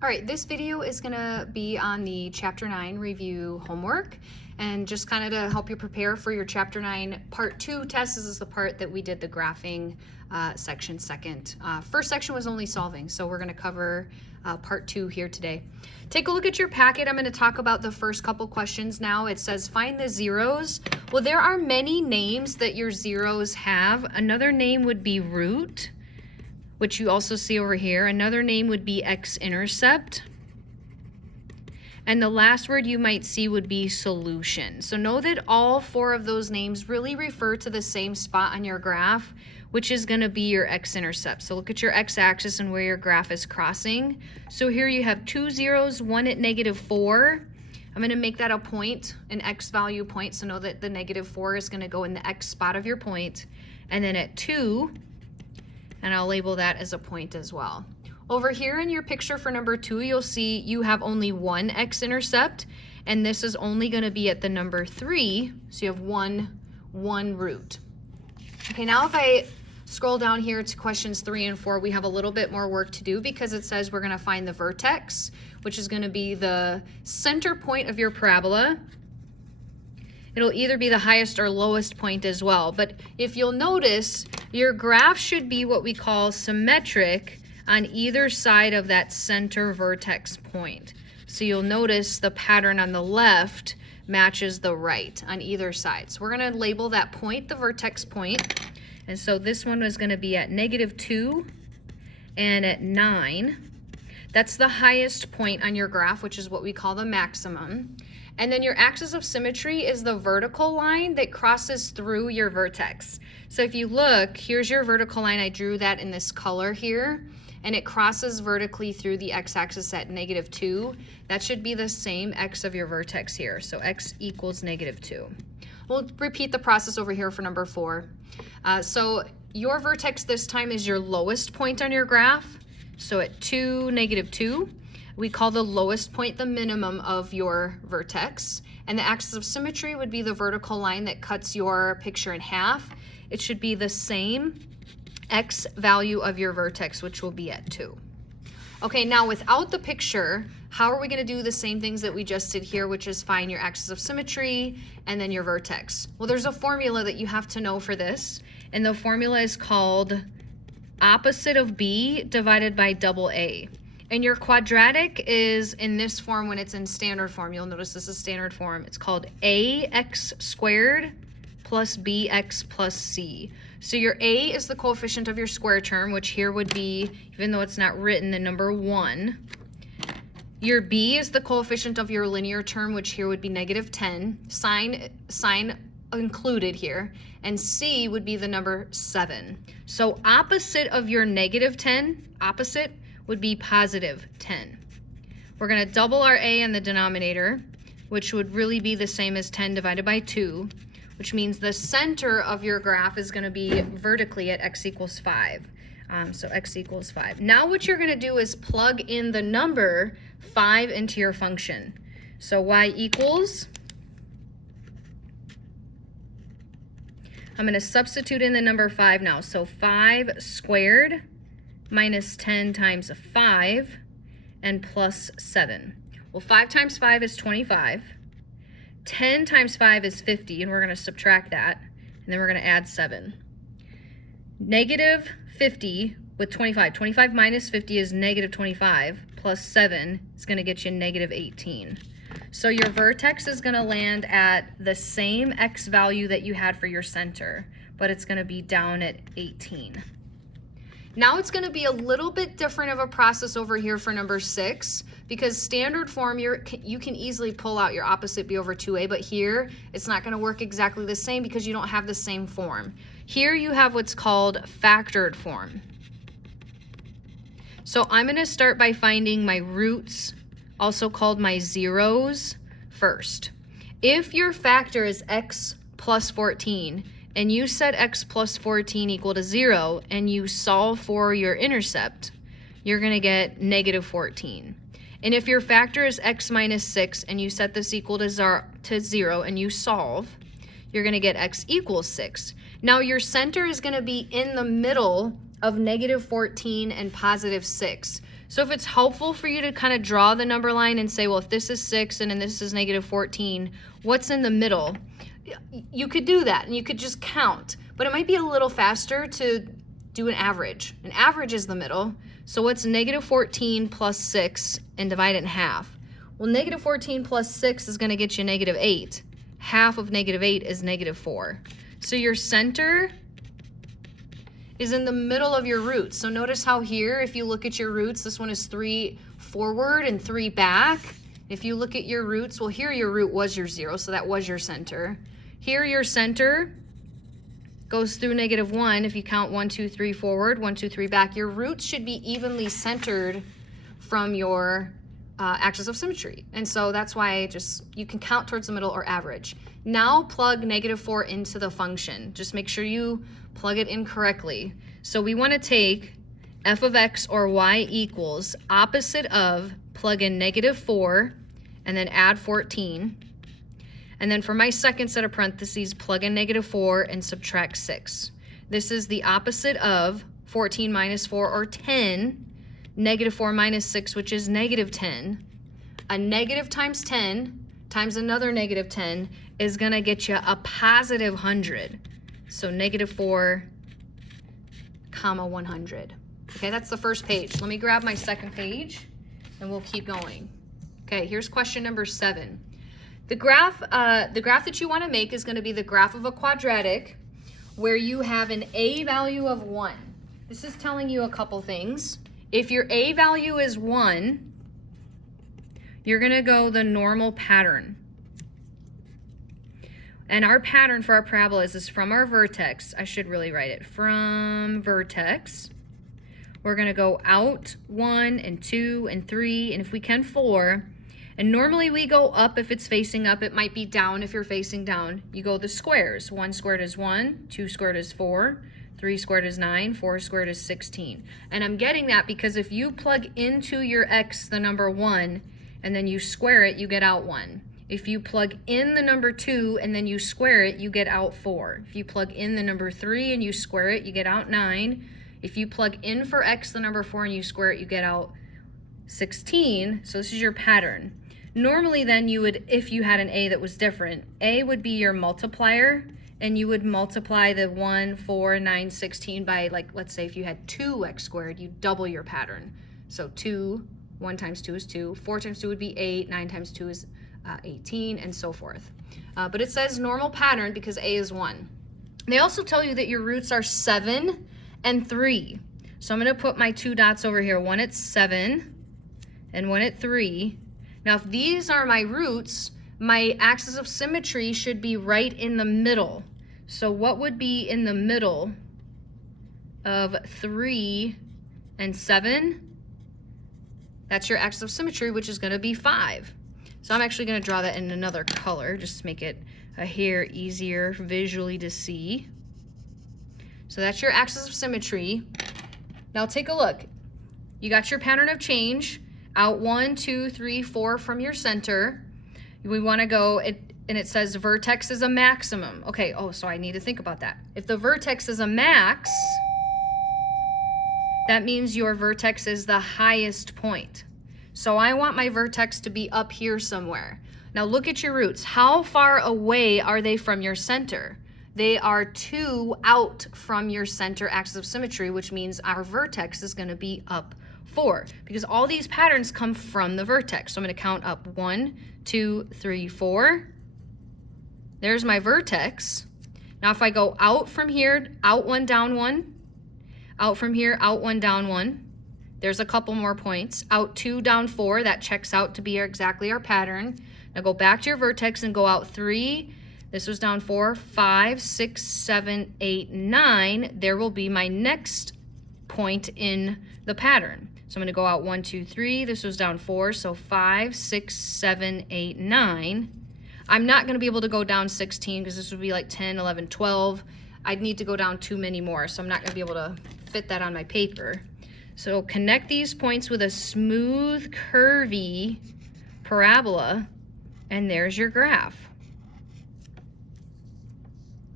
All right, this video is gonna be on the Chapter 9 review homework, and just kind of to help you prepare for your Chapter 9 Part 2 test. This is the part that we did the graphing section second. First section was only solving, so we're gonna cover Part 2 here today. Take a look at your packet. I'm gonna talk about the first couple questions now. It says, find the zeros. Well, there are many names that your zeros have. Another name would be root, which you also see over here. Another name would be X-intercept. And the last word you might see would be solution. So know that all four of those names really refer to the same spot on your graph, which is gonna be your X-intercept. So look at your X-axis and where your graph is crossing. So here you have two zeros, one at -4. I'm gonna make that a point, an X value point, so know that the -4 is gonna go in the X spot of your point. And then at 2, and I'll label that as a point as well. Over here in your picture for number 2, you'll see you have only one X-intercept, and this is only gonna be at the number 3, so you have one root. Okay, now if I scroll down here to questions 3 and 4, we have a little bit more work to do because it says we're gonna find the vertex, which is gonna be the center point of your parabola. It'll either be the highest or lowest point as well. But if you'll notice, your graph should be what we call symmetric on either side of that center vertex point. So you'll notice the pattern on the left matches the right on either side. So we're gonna label that point the vertex point. And so this one was gonna be at -2 and at 9. That's the highest point on your graph, which is what we call the maximum. And then your axis of symmetry is the vertical line that crosses through your vertex. So if you look, here's your vertical line. I drew that in this color here, and it crosses vertically through the x-axis at -2. That should be the same x of your vertex here. So x equals -2. We'll repeat the process over here for number 4. So your vertex this time is your lowest point on your graph. So at 2, -2. We call the lowest point the minimum of your vertex. And the axis of symmetry would be the vertical line that cuts your picture in half. It should be the same x value of your vertex, which will be at 2. Okay, now without the picture, how are we gonna do the same things that we just did here, which is find your axis of symmetry and then your vertex? Well, there's a formula that you have to know for this, and the formula is called opposite of b divided by double a. And your quadratic is in this form when it's in standard form. You'll notice this is standard form. It's called ax squared plus bx plus c. So your a is the coefficient of your square term, which here would be, even though it's not written, the number 1. Your b is the coefficient of your linear term, which here would be -10, sign included here, and c would be the number 7. So opposite of your -10, opposite would be +10. We're gonna double our a in the denominator, which would really be the same as 10 divided by 2, which means the center of your graph is gonna be vertically at x equals 5. So x equals 5. Now what you're gonna do is plug in the number 5 into your function. So y equals, I'm gonna substitute in the number 5 now. So 5 squared minus 10 times 5 and plus 7. Well, 5 times 5 is 25. 10 times 5 is 50, and we're going to subtract that, and then we're going to add 7. -50 with 25. 25 minus 50 is -25, plus 7 is going to get you -18. So your vertex is going to land at the same x value that you had for your center, but it's going to be down at 18. Now it's gonna be a little bit different of a process over here for number 6, because standard form, you can easily pull out your opposite b over 2a, but here it's not gonna work exactly the same because you don't have the same form. Here you have what's called factored form. So I'm gonna start by finding my roots, also called my zeros, first. If your factor is x plus 14, and you set x plus 14 equal to 0, and you solve for your intercept, you're gonna get -14. And if your factor is x minus 6, and you set this equal to 0, and you solve, you're gonna get x equals 6. Now your center is gonna be in the middle of -14 and +6. So if it's helpful for you to kind of draw the number line and say, well, if this is 6 and then this is negative 14, what's in the middle? You could do that and you could just count, but it might be a little faster to do an average. An average is the middle. So what's negative 14 plus 6 and divide it in half? Well, negative 14 plus 6 is going to get you negative 8. Half of negative 8 is negative 4. So your center is in the middle of your roots. So notice how here, if you look at your roots, this one is 3 forward and 3 back. If you look at your roots, well, here your root was your 0, so that was your center. Here your center goes through negative 1. If you count 1, 2, 3 forward, 1, 2, 3 back, your roots should be evenly centered from your axis of symmetry. And so that's why you can count towards the middle or average. Now plug negative 4 into the function. Just make sure you plug it in correctly. So we want to take f of x or y equals opposite of, plug in negative 4, and then add 14. And then for my second set of parentheses, plug in negative 4 and subtract 6. This is the opposite of 14 minus 4 or 10, negative 4 minus 6, which is negative 10. A negative times 10 times another negative 10 is going to get you a positive 100. So negative 4, comma 100. Okay, that's the first page. Let me grab my second page and we'll keep going. Okay, here's question number 7. The graph that you want to make is going to be the graph of a quadratic where you have an a value of 1. This is telling you a couple things. If your a value is 1, you're going to go the normal pattern. And our pattern for our parabola is from our vertex. I should really write it. From vertex, we're going to go out 1 and 2 and 3, and if we can 4. And normally we go up if it's facing up. It might be down if you're facing down. You go the squares. 1 squared is 1, 2 squared is 4, 3 squared is 9, 4 squared is 16. And I'm getting that because if you plug into your x the number 1 and then you square it, you get out 1. If you plug in the number 2 and then you square it, you get out 4. If you plug in the number 3 and you square it, you get out 9. If you plug in for x the number 4 and you square it, you get out 16. So this is your pattern. Normally then you would, if you had an a that was different, a would be your multiplier, and you would multiply the 1, 4, 9, 16 by, like, let's say if you had 2x squared, you double your pattern. So 2, 1 times 2 is 2, 4 times 2 would be 8, 9 times 2 is 18, and so forth. But it says normal pattern because a is 1. They also tell you that your roots are 7 and 3. So I'm going to put my 2 dots over here, one at 7 and one at 3. Now, if these are my roots, my axis of symmetry should be right in the middle. So what would be in the middle of 3 and 7? That's your axis of symmetry, which is going to be 5. So I'm actually going to draw that in another color, just to make it a hair easier visually to see. So that's your axis of symmetry. Now take a look. You got your pattern of change. Out 1, 2, 3, 4 from your center. We want to go, and it says vertex is a maximum. Okay, so I need to think about that. If the vertex is a max, that means your vertex is the highest point. So I want my vertex to be up here somewhere. Now look at your roots. How far away are they from your center? They are 2 out from your center axis of symmetry, which means our vertex is going to be up 4, because all these patterns come from the vertex. So I'm going to count up 1, 2, 3, 4. There's my vertex. Now if I go out from here, out 1, down 1, out from here, out 1, down 1, there's a couple more points. Out 2, down 4, that checks out to be exactly our pattern. Now go back to your vertex and go out 3. This was down 4, 5, 6, 7, 8, 9. There will be my next point in the pattern. So I'm going to go out 1, 2, 3. This was down 4, so 5, 6, 7, 8, 9. I'm not going to be able to go down 16 because this would be like 10, 11, 12. I'd need to go down too many more, so I'm not going to be able to fit that on my paper. So connect these points with a smooth, curvy parabola, and there's your graph.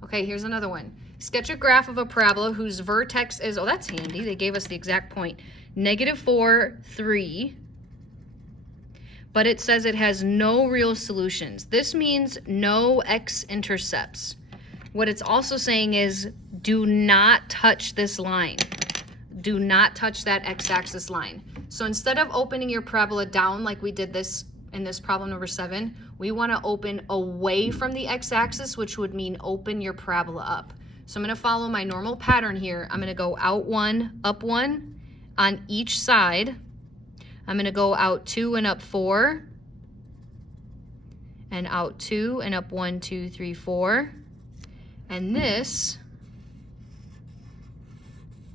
Okay, here's another one. Sketch a graph of a parabola whose vertex is, oh, that's handy. They gave us the exact point. -4, 3, but it says it has no real solutions. This means no x-intercepts. What it's also saying is do not touch this line. Do not touch that x-axis line. So instead of opening your parabola down like we did this in this problem number 7, we want to open away from the x-axis, which would mean open your parabola up. So I'm going to follow my normal pattern here. I'm going to go out 1, up 1 on each side. I'm going to go out 2 and up 4, and out 2 and up 1, 2, 3, 4. And this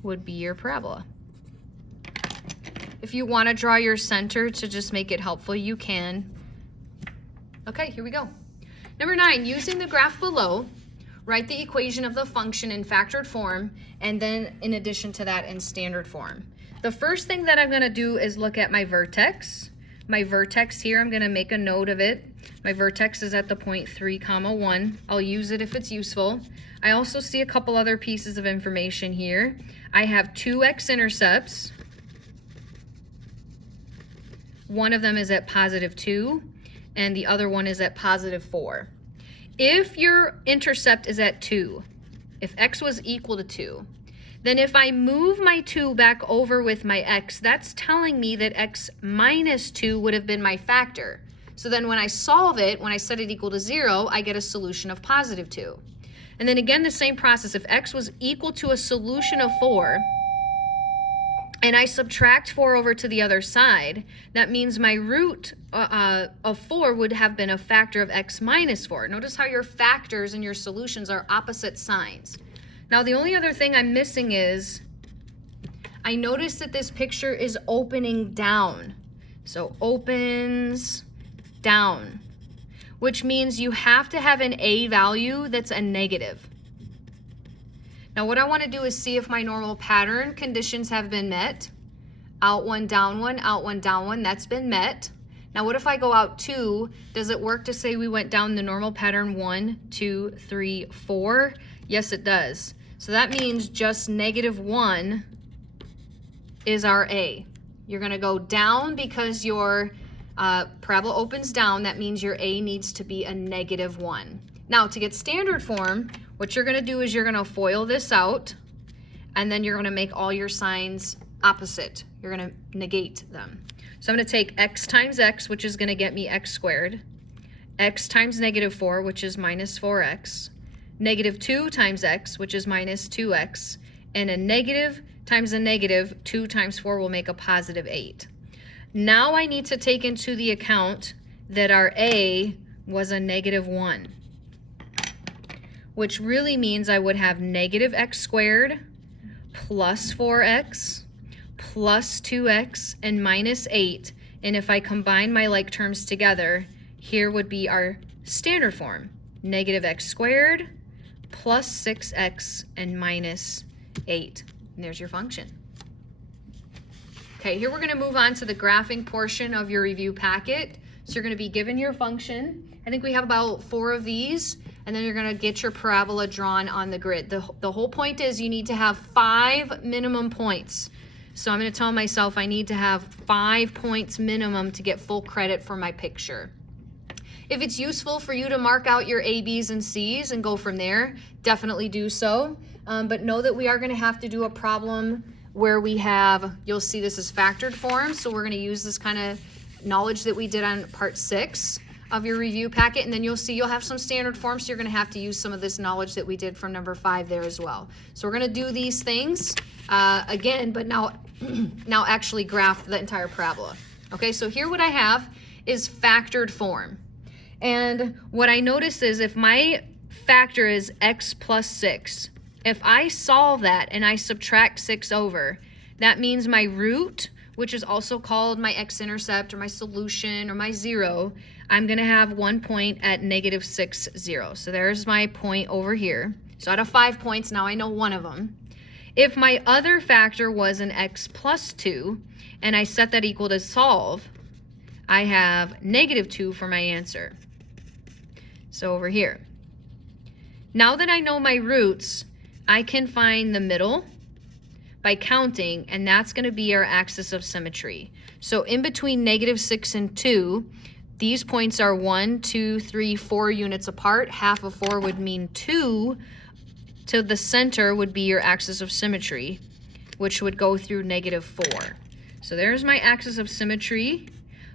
would be your parabola. If you want to draw your center to just make it helpful, you can. Okay, here we go. Number 9, using the graph below, write the equation of the function in factored form, and then in addition to that in standard form. The first thing that I'm going to do is look at my vertex. My vertex here, I'm going to make a note of it. My vertex is at the point 3, 1. I'll use it if it's useful. I also see a couple other pieces of information here. I have 2 x-intercepts. One of them is at +2, and the other one is at +4. If your intercept is at 2, if x was equal to 2, then if I move my 2 back over with my x, that's telling me that x minus 2 would have been my factor. So then when I solve it, when I set it equal to 0, I get a solution of +2. And then again, the same process. If x was equal to a solution of 4, and I subtract 4 over to the other side, that means my root of 4 would have been a factor of x minus 4. Notice how your factors and your solutions are opposite signs. Now the only other thing I'm missing is, I notice that this picture is opening down. So opens down, which means you have to have an a value that's a negative. Now what I want to do is see if my normal pattern conditions have been met. Out 1, down 1, out 1, down 1, that's been met. Now what if I go out 2? Does it work to say we went down the normal pattern 1, 2, 3, 4? Yes, it does. So that means just -1 is our A. You're going to go down because your parabola opens down. That means your A needs to be a -1. Now to get standard form, what you're going to do is you're going to FOIL this out, and then you're going to make all your signs opposite. You're going to negate them. So I'm going to take x times x, which is going to get me x squared, x times -4, which is -4x, -2 times x, which is -2x, and a negative times a negative, 2 times 4 will make a +8. Now I need to take into the account that our A was a -1, which really means I would have -x squared plus 4x plus 2x and -8. And if I combine my like terms together, here would be our standard form, -x squared plus 6x and -8. And there's your function. Okay, here we're going to move on to the graphing portion of your review packet. So you're going to be given your function. I think we have about 4 of these, and then you're going to get your parabola drawn on the grid. The whole point is you need to have 5 minimum points. So I'm going to tell myself I need to have 5 points minimum to get full credit for my picture. If it's useful for you to mark out your A, B's, and C's and go from there, definitely do so. But know that we are going to have to do a problem where we have, you'll see this is factored form, so we're going to use this kind of knowledge that we did on part 6 of your review packet, and then you'll see you'll have some standard forms, so you're going to have to use some of this knowledge that we did from number 5 there as well. So we're going to do these things again, but now actually graph the entire parabola. Okay, so here what I have is factored form. And what I notice is if my factor is x plus 6, if I solve that and I subtract 6 over, that means my root, which is also called my x-intercept or my solution or my 0, I'm going to have 1 point at -6, 0. So there's my point over here. So out of 5 points, now I know one of them. If my other factor was an x plus 2, and I set that equal to solve, I have -2 for my answer. So over here. Now that I know my roots, I can find the middle by counting, and that's going to be our axis of symmetry. So in between -6 and 2, these points are 1, 2, 3, 4 units apart. Half of 4 would mean 2. To the center would be your axis of symmetry, which would go through -4. So there's my axis of symmetry,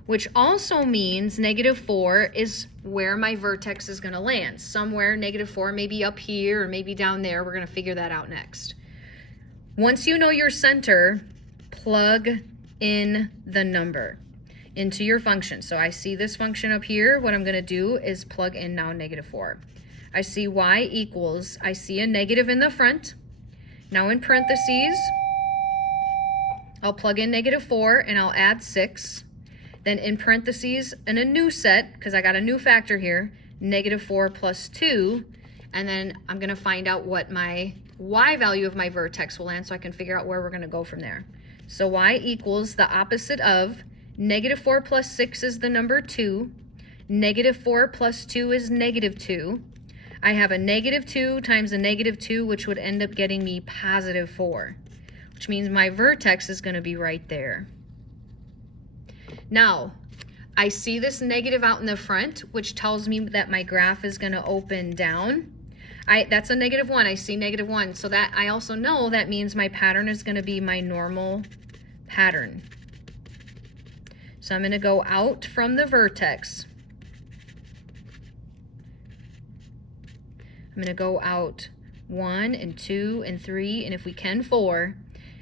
which also means -4 is where my vertex is going to land. Somewhere -4, maybe up here or maybe down there. We're going to figure that out next. Once you know your center, plug in the number into your function. So I see this function up here. What I'm going to do is plug in now -4. I see y equals, I see a negative in the front. Now in parentheses, I'll plug in -4 and I'll add 6. Then in parentheses, in a new set, because I got a new factor here, -4 plus 2. And then I'm going to find out what my y value of my vertex will land so I can figure out where we're going to go from there. So y equals the opposite of -4 plus 6 is the number 2. -4 plus 2 is -2. I have a -2 times a -2, which would end up getting me +4, which means my vertex is going to be right there. Now, I see this negative out in the front, which tells me that my graph is going to open down. That's a -1. I see -1. So that I also know that means my pattern is going to be my normal pattern. So I'm going to go out from the vertex. I'm going to go out 1 and 2 and 3 and if we can 4.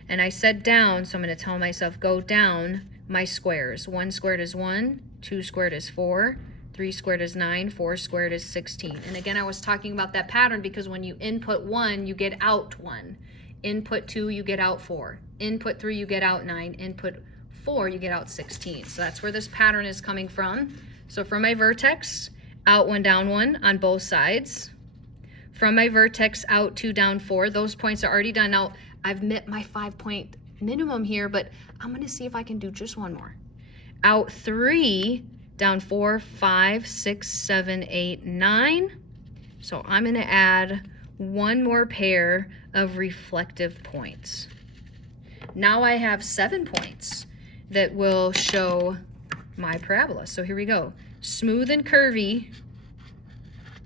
And I said down, so I'm going to tell myself go down my squares. 1 squared is 1, 2 squared is 4, 3 squared is 9, 4 squared is 16. And again, I was talking about that pattern because when you input 1, you get out 1. Input 2, you get out 4. Input 3, you get out 9. Input 4, you get out 16. So that's where this pattern is coming from. So from my vertex, out 1, down 1 on both sides. From my vertex, out 2, down 4. Those points are already done. Now, I've met my 5-point minimum here, but I'm going to see if I can do just one more. Out 3, down 4, 5, 6, 7, 8, 9. So I'm going to add one more pair of reflective points. Now I have 7 points that will show my parabola. So here we go. Smooth and curvy.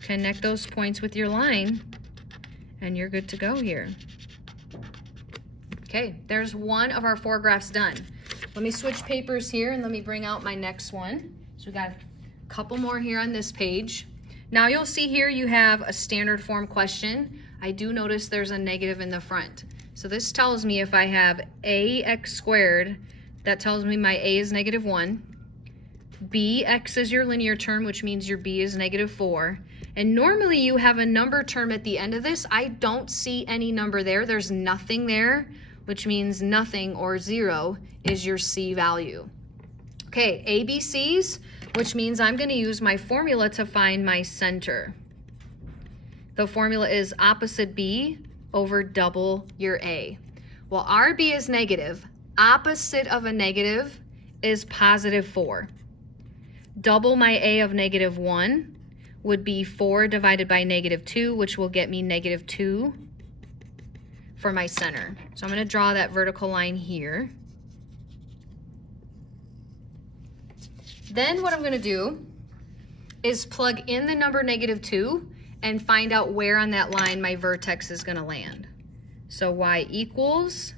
Connect those points with your line, and you're good to go here. Okay, there's one of our 4 graphs done. Let me switch papers here and let me bring out my next one. So we got a couple more here on this page. Now you'll see here you have a standard form question. I do notice there's a negative in the front. So this tells me if I have ax squared, that tells me my a is -1. Bx is your linear term, which means your b is -4. And normally you have a number term at the end of this. I don't see any number there. There's nothing there, which means nothing or 0 is your c value. Okay, ABCs, which means I'm going to use my formula to find my center. The formula is opposite b over double your a. Well, our b is negative. Opposite of a negative is +4. Double my a of -1 would be 4 divided by -2, which will get me -2 for my center. So I'm going to draw that vertical line here. Then what I'm going to do is plug in the number -2 and find out where on that line my vertex is going to land. So y equals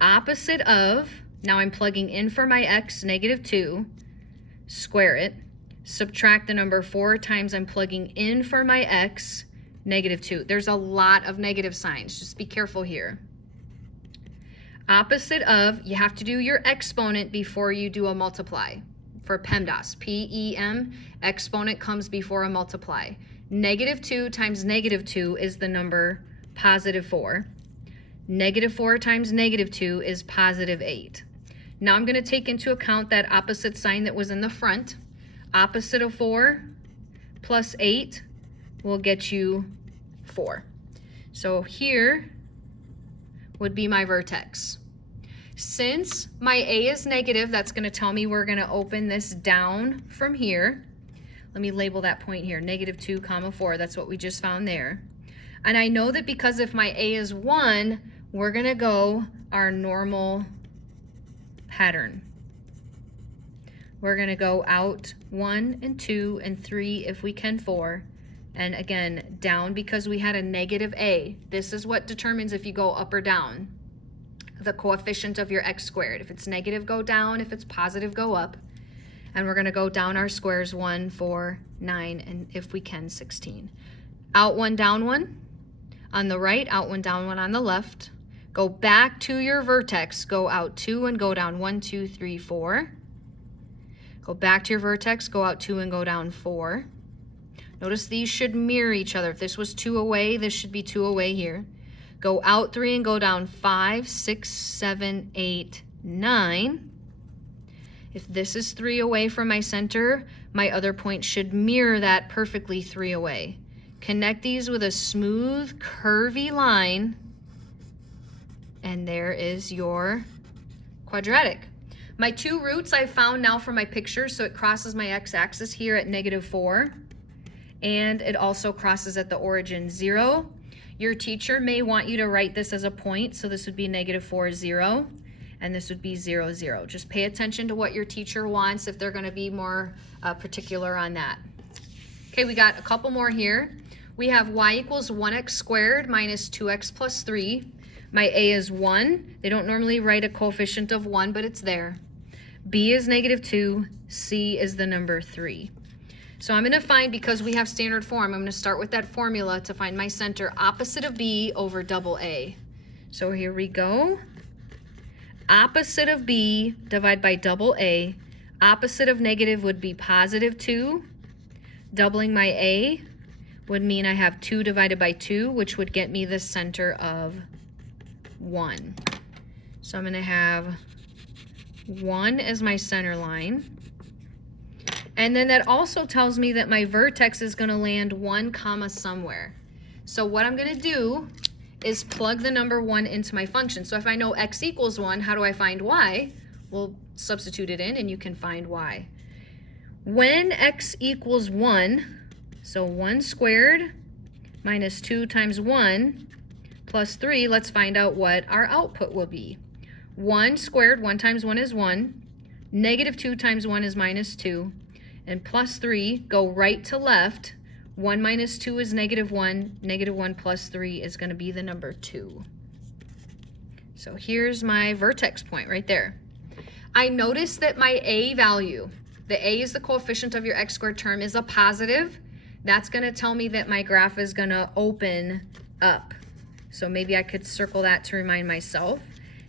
opposite of, now I'm plugging in for my x, -2, square it. Subtract the number 4 times I'm plugging in for my x, -2. There's a lot of negative signs. Just be careful here. Opposite of, you have to do your exponent before you do a multiply. For PEMDAS, P-E-M, exponent comes before a multiply. -2 times -2 is the number +4. -4 times -2 is +8. Now I'm going to take into account that opposite sign that was in the front. Opposite of 4 plus 8 will get you 4. So here would be my vertex. Since my a is negative, that's going to tell me we're going to open this down from here. Let me label that point here, -2, 4. That's what we just found there. And I know that because if my a is 1, we're gonna go our normal pattern. We're gonna go out 1 and 2 and 3, if we can 4. And again, down because we had a negative a. This is what determines if you go up or down. The coefficient of your x squared. If it's negative, go down. If it's positive, go up. And we're gonna go down our squares 1, 4, 9, and if we can, 16. Out 1, down 1 on the right, out 1, down 1 on the left. Go back to your vertex, go out 2 and go down 1, 2, 3, 4. Go back to your vertex, go out 2 and go down 4. Notice these should mirror each other. If this was 2 away, this should be 2 away here. Go out 3 and go down 5, 6, 7, 8, 9. If this is 3 away from my center, my other point should mirror that perfectly 3 away. Connect these with a smooth, curvy line, and there is your quadratic. My 2 roots I've found now for my picture, so it crosses my x-axis here at -4, and it also crosses at the origin 0. Your teacher may want you to write this as a point, so this would be -4, 0, and this would be 0, 0. Just pay attention to what your teacher wants if they're gonna be more particular on that. Okay, we got a couple more here. We have y equals 1x squared minus 2x plus 3. My a is 1. They don't normally write a coefficient of 1, but it's there. B is -2. C is the number 3. So I'm going to find, because we have standard form, I'm going to start with that formula to find my center, opposite of B over double A. So here we go. Opposite of B divided by double A. Opposite of negative would be +2. Doubling my A would mean I have 2 divided by 2, which would get me the center of 1. So I'm going to have 1 as my center line. And then that also tells me that my vertex is going to land 1 comma somewhere. So what I'm going to do is plug the number 1 into my function. So if I know x equals 1, how do I find y? We'll substitute it in and you can find y. When x equals 1, so 1 squared minus 2 times 1 plus 3, let's find out what our output will be. 1 squared, 1 times 1 is 1. -2 times 1 is -2. And plus 3, go right to left. 1 minus 2 is -1. -1 plus 3 is going to be the number 2. So here's my vertex point right there. I notice that my a value, the a is the coefficient of your x squared term, is a positive. That's going to tell me that my graph is going to open up. So maybe I could circle that to remind myself.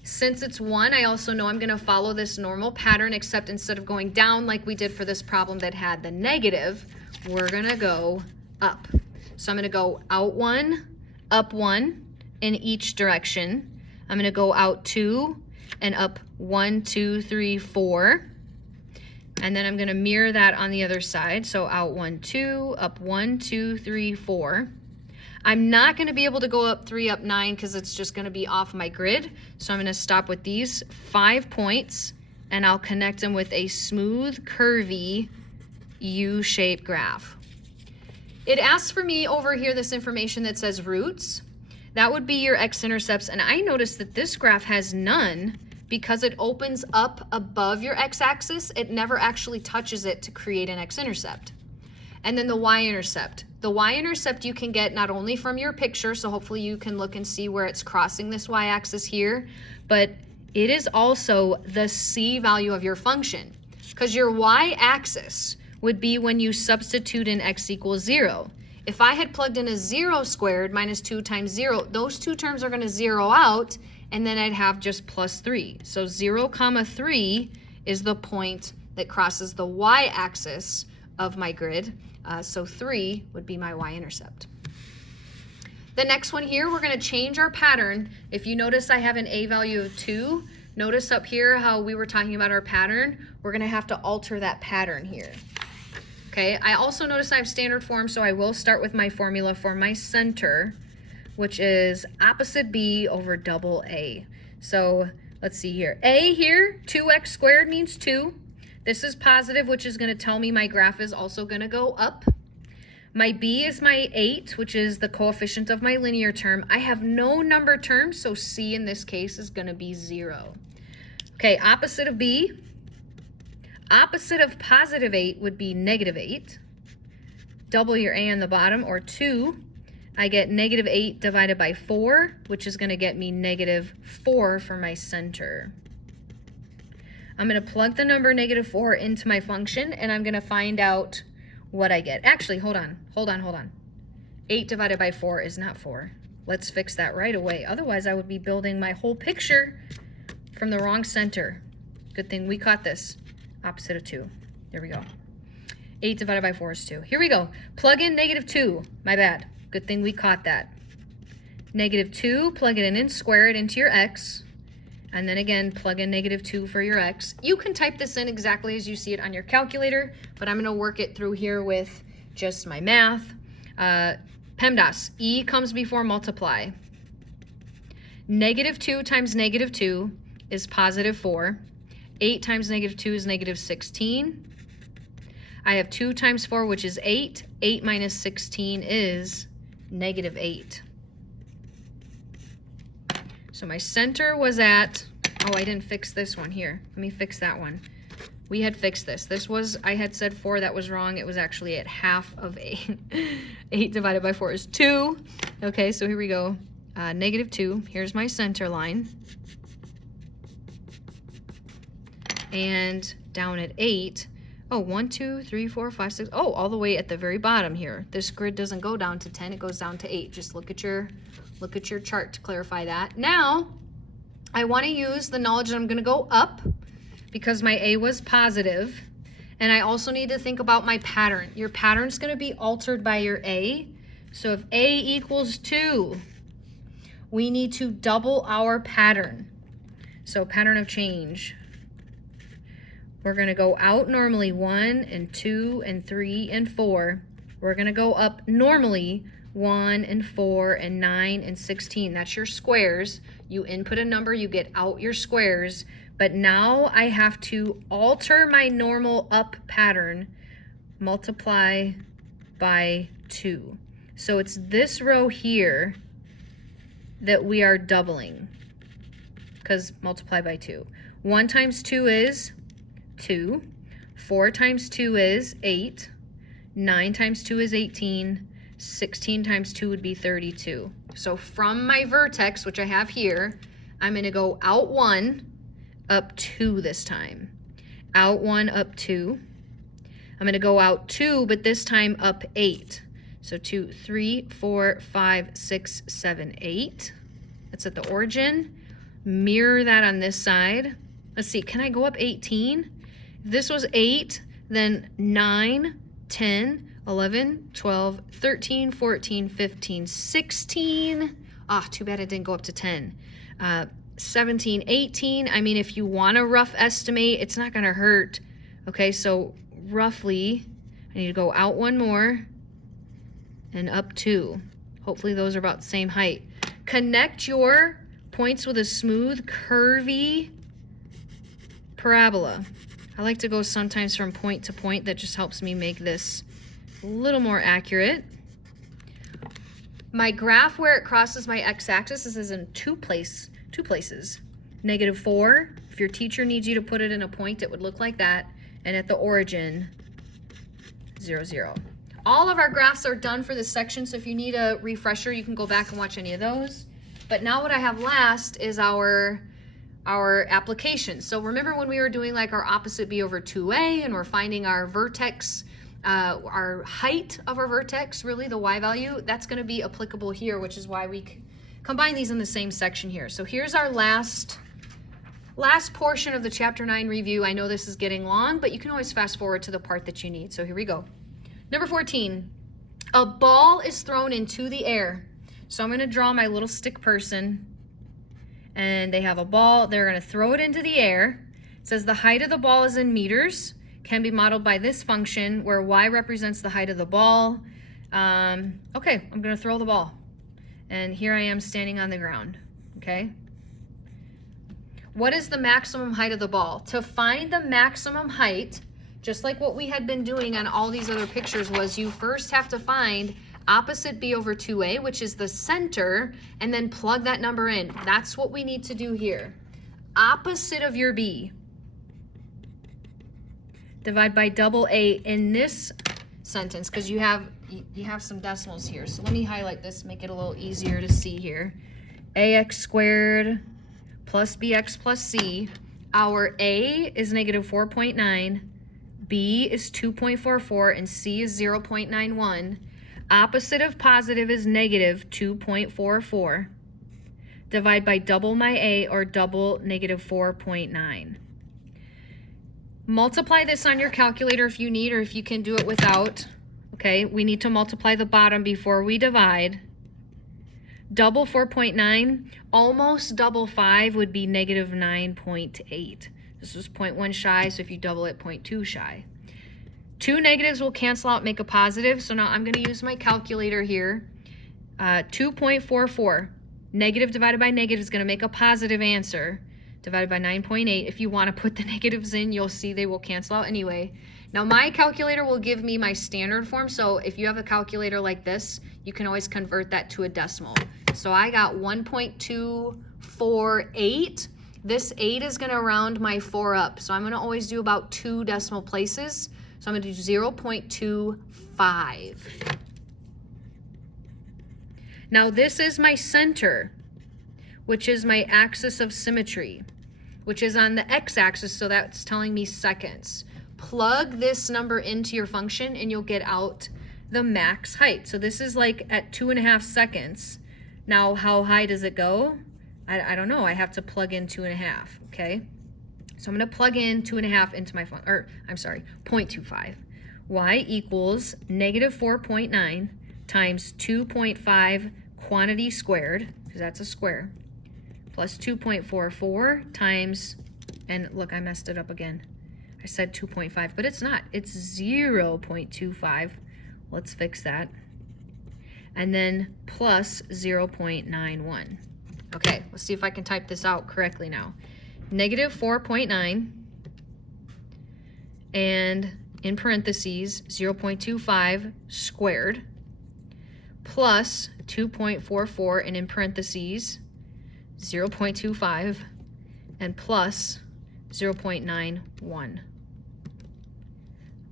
Since it's 1, I also know I'm going to follow this normal pattern, except instead of going down like we did for this problem that had the negative, we're going to go up. So I'm going to go out 1, up 1 in each direction. I'm going to go out 2 and up 1, 2, 3, 4. And then I'm going to mirror that on the other side. So out 1, 2, up 1, 2, 3, 4. I'm not going to be able to go up 3, up 9 because it's just going to be off my grid. So I'm going to stop with these 5 points and I'll connect them with a smooth, curvy U-shaped graph. It asks for me over here this information that says roots. That would be your x-intercepts, and I noticed that this graph has none because it opens up above your x-axis. It never actually touches it to create an x-intercept. And then the y-intercept. The y-intercept you can get not only from your picture, so hopefully you can look and see where it's crossing this y-axis here, but it is also the c value of your function, because your y-axis would be when you substitute in x equals 0. If I had plugged in a 0 squared minus 2 times 0, those two terms are going to zero out, and then I'd have just plus 3. So 0, 3 is the point that crosses the y-axis of my grid. So 3 would be my y-intercept. The next one here, we're going to change our pattern. If you notice I have an a value of 2, notice up here how we were talking about our pattern. We're going to have to alter that pattern here. Okay, I also notice I have standard form, so I will start with my formula for my center, which is opposite b over double a. So let's see here. A here, 2x squared means 2. This is positive, which is going to tell me my graph is also going to go up. My b is my 8, which is the coefficient of my linear term. I have no number terms, so c in this case is going to be 0. Okay, opposite of b. Opposite of positive 8 would be negative 8. Double your a on the bottom, or 2. I get negative 8 divided by 4, which is going to get me negative 4 for my center. I'm going to plug the number negative 4 into my function, and I'm going to find out what I get. Actually, hold on. 8 divided by 4 is not 4. Let's fix that right away. Otherwise, I would be building my whole picture from the wrong center. Good thing we caught this. Opposite of 2. There we go. 8 divided by 4 is 2. Here we go. Plug in negative 2. My bad. Good thing we caught that. Negative 2, plug it in and square it into your x. And then again, plug in negative 2 for your x. You can type this in exactly as you see it on your calculator, but I'm going to work it through here with just my math. PEMDAS, E comes before multiply. Negative 2 times negative 2 is positive 4. 8 times negative 2 is negative 16. I have 2 times 4, which is 8. 8 minus 16 is negative 8. So my center was at, oh, I didn't fix this one here. Let me fix that one. We had fixed this. This was, I had said 4, that was wrong. It was actually at half of 8. 8 divided by 4 is 2. Okay, so here we go. Negative 2. Here's my center line. And down at 8, oh, 1, 2, 3, 4, 5, 6. Oh, all the way at the very bottom here. This grid doesn't go down to 10. It goes down to 8. Just look at your chart to clarify that. Now, I want to use the knowledge that I'm going to go up because my A was positive. And I also need to think about my pattern. Your pattern's going to be altered by your A. So if A equals 2, we need to double our pattern. So pattern of change. We're going to go out normally 1 and 2 and 3 and 4. We're going to go up normally 1 and 4 and 9 and 16. That's your squares. You input a number, you get out your squares. But now I have to alter my normal up pattern, multiply by 2. So it's this row here that we are doubling because multiply by 2. 1 times 2 is 2. 4 times 2 is 8. 9 times 2 is 18. 16 times 2 would be 32. So from my vertex, which I have here, I'm going to go out 1, up 2 this time. Out 1, up 2. I'm going to go out 2, but this time up 8. So 2, 3, 4, 5, 6, 7, 8. That's at the origin. Mirror that on this side. Let's see, can I go up 18? If this was 8, then 9, 10, 11, 12, 13, 14, 15, 16. Ah, too bad it didn't go up to 10. 17, 18. I mean, if you want a rough estimate, it's not going to hurt. Okay, so roughly, I need to go out 1 more and up 2. Hopefully those are about the same height. Connect your points with a smooth, curvy parabola. I like to go sometimes from point to point. That just helps me make this a little more accurate. My graph where it crosses my x-axis is in two places. -4, if your teacher needs you to put it in a point, it would look like that. And at the origin, 0, 0. All of our graphs are done for this section, so if you need a refresher, you can go back and watch any of those. But now what I have last is our application. So remember when we were doing like our opposite b over 2a and we're finding our vertex, our height of our vertex, really the y value, that's going to be applicable here, which is why we combine these in the same section here. So here's our last portion of the chapter 9 review. I know this is getting long, but you can always fast forward to the part that you need. So here we go. Number 14, a ball is thrown into the air. So I'm going to draw my little stick person, and they have a ball. They're going to throw it into the air. It says the height of the ball is in meters, can be modeled by this function where y represents the height of the ball. Okay, I'm going to throw the ball. And here I am standing on the ground, okay? What is the maximum height of the ball? To find the maximum height, just like what we had been doing on all these other pictures, was you first have to find opposite b over 2a, which is the center, and then plug that number in. That's what we need to do here. Opposite of your b, divide by double a in this sentence, because you have some decimals here. So let me highlight this, make it a little easier to see here. Ax squared plus bx plus c. Our a is negative 4.9, b is 2.44, and c is 0.91. Opposite of positive is negative 2.44. Divide by double my a, or double negative 4.9. Multiply this on your calculator if you need, or if you can do it without. Okay, we need to multiply the bottom before we divide. Double 4.9, almost double 5 would be negative 9.8. This was 0.1 shy, so if you double it, 0.2 shy. Two negatives will cancel out, make a positive. So now I'm going to use my calculator here. 2.44. Negative divided by negative is going to make a positive answer. Divided by 9.8. If you want to put the negatives in, you'll see they will cancel out anyway. Now my calculator will give me my standard form. So if you have a calculator like this, you can always convert that to a decimal. So I got 1.248. This 8 is going to round my 4 up. So I'm going to always do about 2 decimal places. So I'm going to do 0.25. Now this is my center, which is my axis of symmetry, which is on the x-axis, so that's telling me seconds. Plug this number into your function and you'll get out the max height. So this is like at 2.5 seconds. Now how high does it go? I don't know. I have to plug in 2.5, okay? So I'm going to plug in 2.5 into my function, or I'm sorry, 0.25. Y equals negative 4.9 times 2.5 quantity squared, because that's a square, plus 2.44 times, and look, I messed it up again. I said 2.5, but it's not. It's 0.25. Let's fix that. And then plus 0.91. Okay, let's see if I can type this out correctly now. Negative 4.9 and in parentheses 0.25 squared plus 2.44 and in parentheses 0.25 and plus 0.91.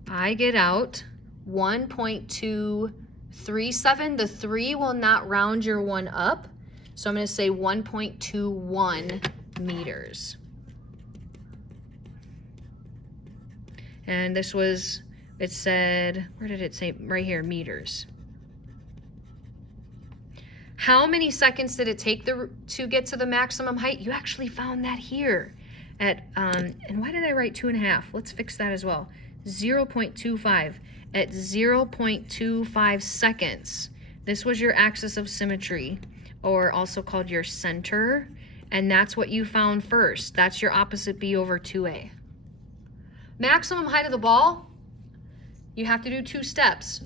I get out 1.237. The 3 will not round your 1 up, so I'm going to say 1.21 meters. And this was, it said, where did it say? Right here, meters. How many seconds did it take to get to the maximum height? You actually found that here at, and why did I write 2.5? Let's fix that as well. 0.25. At 0.25 seconds, this was your axis of symmetry, or also called your center, and that's what you found first. That's your opposite b over 2a. Maximum height of the ball, you have to do 2 steps.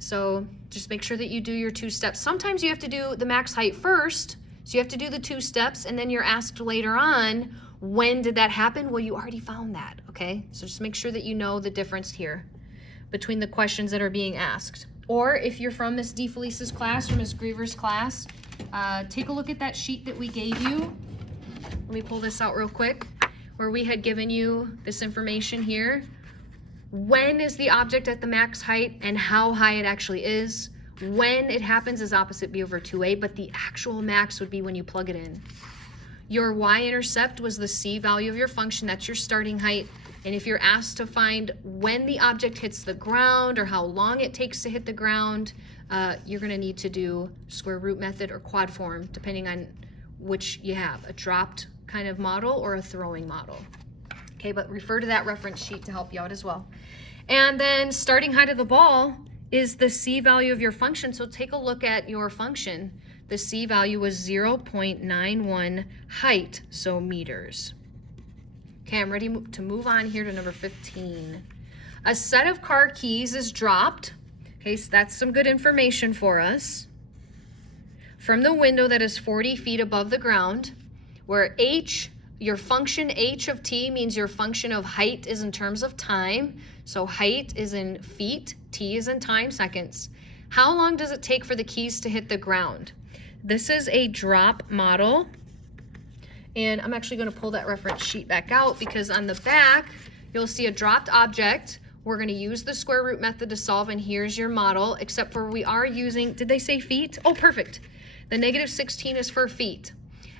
So just make sure that you do your 2 steps. Sometimes you have to do the max height first, so you have to do the 2 steps, and then you're asked later on, when did that happen? Well, you already found that, okay? So just make sure that you know the difference here between the questions that are being asked. Or if you're from Miss DeFelice's class or Miss Griever's class, take a look at that sheet that we gave you. Let me pull this out real quick, where we had given you this information here. When is the object at the max height and how high it actually is? When it happens is opposite b over 2a, but the actual max would be when you plug it in. Your y-intercept was the c value of your function. That's your starting height. And if you're asked to find when the object hits the ground or how long it takes to hit the ground, you're going to need to do square root method or quad form, depending on which you have, a dropped kind of model or a throwing model. Okay, but refer to that reference sheet to help you out as well. And then starting height of the ball is the c value of your function. So take a look at your function. The c value was 0.91 height, so meters. Okay, I'm ready to move on here to number 15. A set of car keys is dropped. Okay, so that's some good information for us. From the window that is 40 feet above the ground, where h Your function h of t means your function of height is in terms of time. So height is in feet, t is in time, seconds. How long does it take for the keys to hit the ground? This is a drop model. And I'm actually going to pull that reference sheet back out because on the back, you'll see a dropped object. We're going to use the square root method to solve, and here's your model, except for we are using, did they say feet? Oh, perfect. The negative 16 is for feet.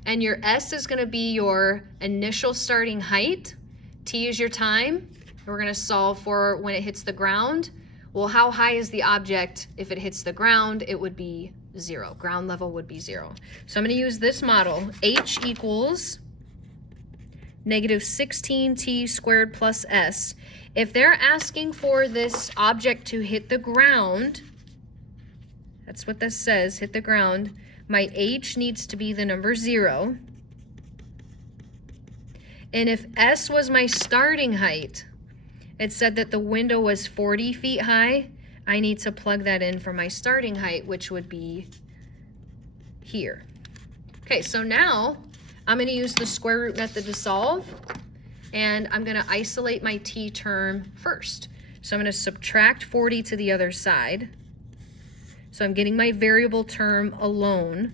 And your S is going to be your initial starting height. T is your time. We're going to solve for when it hits the ground. Well, how high is the object? If it hits the ground, it would be 0. Ground level would be 0. So I'm going to use this model. H equals negative 16t squared plus s. If they're asking for this object to hit the ground, that's what this says, hit the ground, my h needs to be the number 0. And if s was my starting height, it said that the window was 40 feet high. I need to plug that in for my starting height, which would be here. Okay, so now I'm going to use the square root method to solve, and I'm going to isolate my t term first. So I'm going to subtract 40 to the other side. So I'm getting my variable term alone.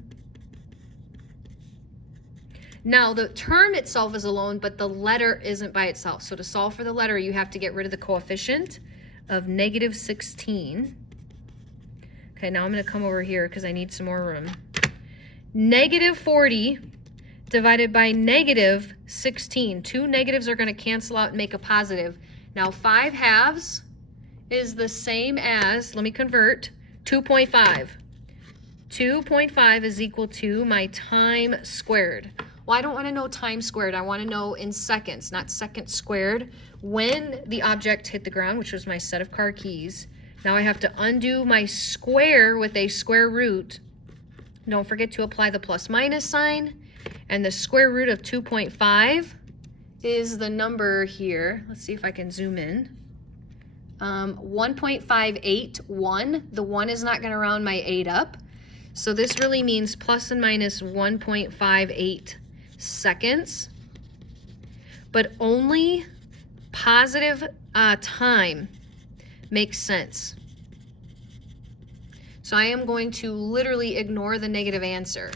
Now the term itself is alone, but the letter isn't by itself. So to solve for the letter, you have to get rid of the coefficient of negative 16. Okay, now I'm going to come over here because I need some more room. Negative 40 divided by negative 16. Two negatives are going to cancel out and make a positive. Now 5 halves is the same as, let me convert, 2.5. 2.5 is equal to my time squared. Well, I don't want to know time squared. I want to know in seconds, not seconds squared, when the object hit the ground, which was my set of car keys. Now I have to undo my square with a square root. Don't forget to apply the plus minus sign. And the square root of 2.5 is the number here. Let's see if I can zoom in. 1.581. The 1 is not going to round my 8 up. So this really means plus and minus 1.58 seconds. But only positive time makes sense. So I am going to literally ignore the negative answer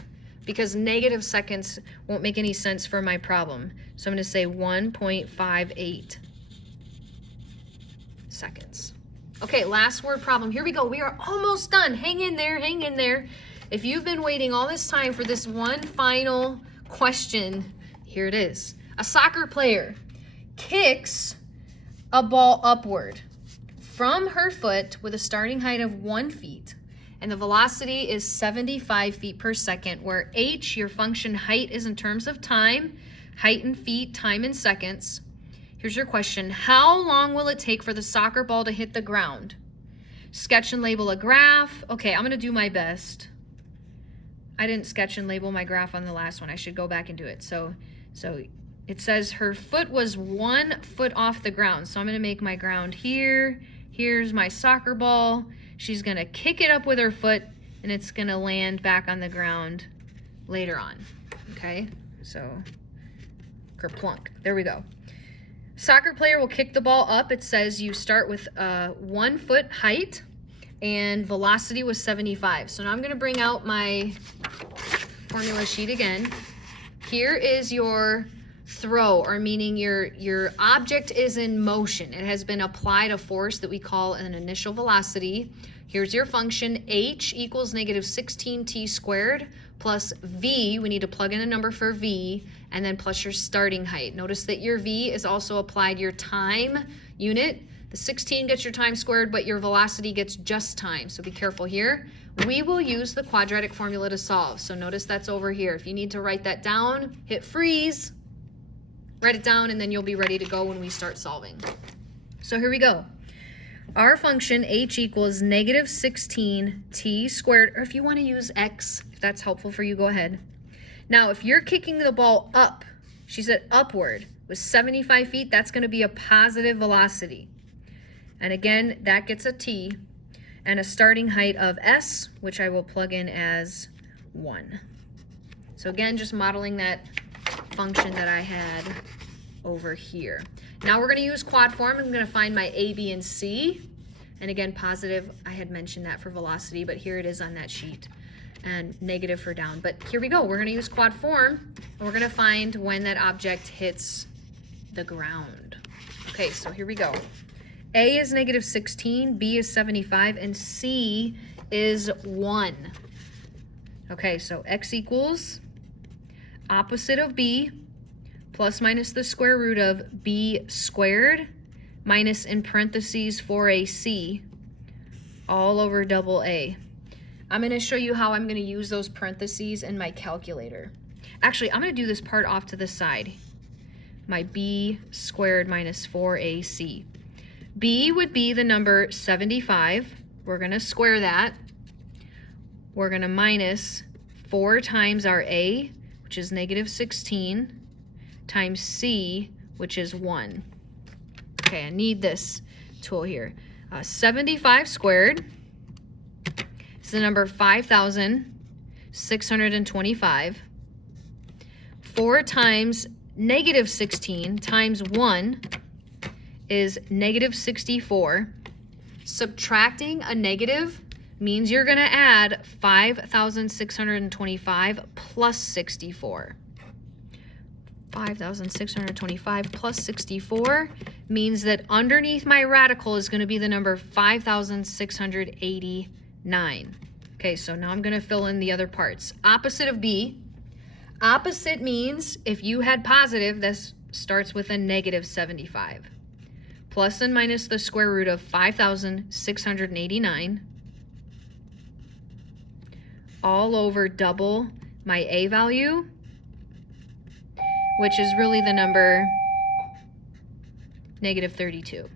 because negative seconds won't make any sense for my problem. So I'm going to say 1.58 seconds. Okay, last word problem. Here we go. We are almost done. Hang in there, hang in there. If you've been waiting all this time for this one final question, here it is. A soccer player kicks a ball upward from her foot with a starting height of 1 feet, and the velocity is 75 feet per second, where h, your function height, is in terms of time, height in feet, time in seconds. Here's your question. How long will it take for the soccer ball to hit the ground? Sketch and label a graph. Okay, I'm going to do my best. I didn't sketch and label my graph on the last one. I should go back and do it. So it says her foot was 1 foot off the ground. So I'm going to make my ground here. Here's my soccer ball. She's going to kick it up with her foot, and it's going to land back on the ground later on. Okay, so kerplunk. There we go. Soccer player will kick the ball up. It says you start with 1 foot height, and velocity was 75. So now I'm going to bring out my formula sheet again. Here is your throw, or meaning your object is in motion. It has been applied a force that we call an initial velocity. Here's your function. H equals negative 16t squared plus v. We need to plug in a number for v, and then plus your starting height. Notice that your v is also applied your time unit. The 16 gets your time squared, but your velocity gets just time, so be careful here. We will use the quadratic formula to solve. So notice that's over here. If you need to write that down, hit freeze, write it down, and then you'll be ready to go when we start solving. So here we go. Our function h equals negative 16t squared, or if you want to use x, if that's helpful for you, go ahead. Now, if you're kicking the ball up, she said upward, with 75 feet, that's going to be a positive velocity. And again, that gets a t, and a starting height of s, which I will plug in as 1. So again, just modeling that function that I had over here. Now we're going to use quad form. I'm going to find my A, B, and C. And again, positive, I had mentioned that for velocity, but here it is on that sheet. And negative for down. But here we go. We're going to use quad form, and we're going to find when that object hits the ground. Okay, so here we go. A is negative 16, B is 75, and C is 1. Okay, so x equals opposite of B plus minus the square root of B squared minus in parentheses 4AC all over double A. I'm going to show you how I'm going to use those parentheses in my calculator. Actually, I'm going to do this part off to the side. My B squared minus 4AC. B would be the number 75. We're going to square that. We're going to minus 4 times our A, which is negative 16, times C, which is 1. Okay, I need this tool here. 75 squared is the number 5,625. 4 times negative 16 times 1 is negative 64. Subtracting a negative means you're going to add 5,625 plus 64. 5,625 plus 64 means that underneath my radical is going to be the number 5,689. Okay, so now I'm going to fill in the other parts. Opposite of B. Opposite means if you had positive, this starts with a negative 75. Plus and minus the square root of 5,689 all over double my A value, which is really the number negative 32.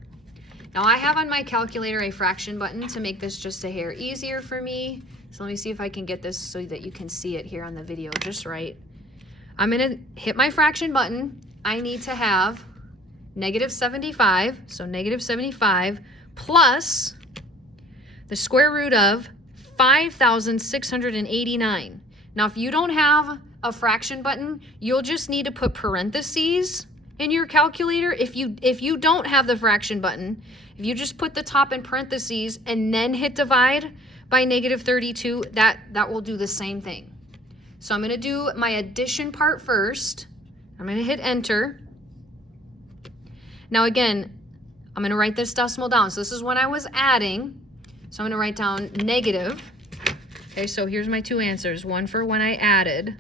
Now I have on my calculator a fraction button to make this just a hair easier for me. So let me see if I can get this so that you can see it here on the video just right. I'm going to hit my fraction button. I need to have negative 75, so negative 75 plus the square root of 5,689. Now if you don't have a fraction button, you'll just need to put parentheses in your calculator. If you don't have the fraction button, if you just put the top in parentheses and then hit divide by negative 32, that will do the same thing. So I'm going to do my addition part first. I'm going to hit enter. Now again, I'm going to write this decimal down. So this is when I was adding. So I'm going to write down negative. Okay, so here's my two answers. One for when I added.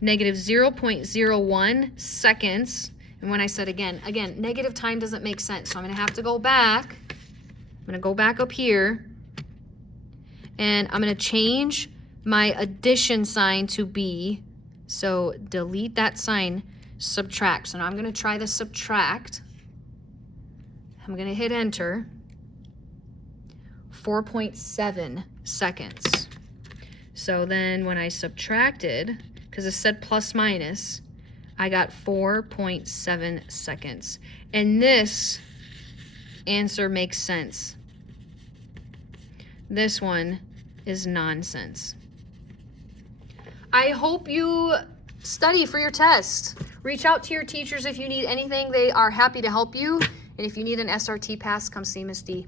Negative 0.01 seconds. And when I said again, negative time doesn't make sense. So I'm going to have to go back. I'm going to go back up here. And I'm going to change my addition sign to B. So delete that sign. Subtract. So now I'm going to try the subtract. I'm going to hit enter. 4.7 seconds. So then when I subtracted, because it said plus minus, I got 4.7 seconds. And this answer makes sense. This one is nonsense. I hope you study for your test. Reach out to your teachers if you need anything. They are happy to help you. And if you need an SRT pass, come see Miss D.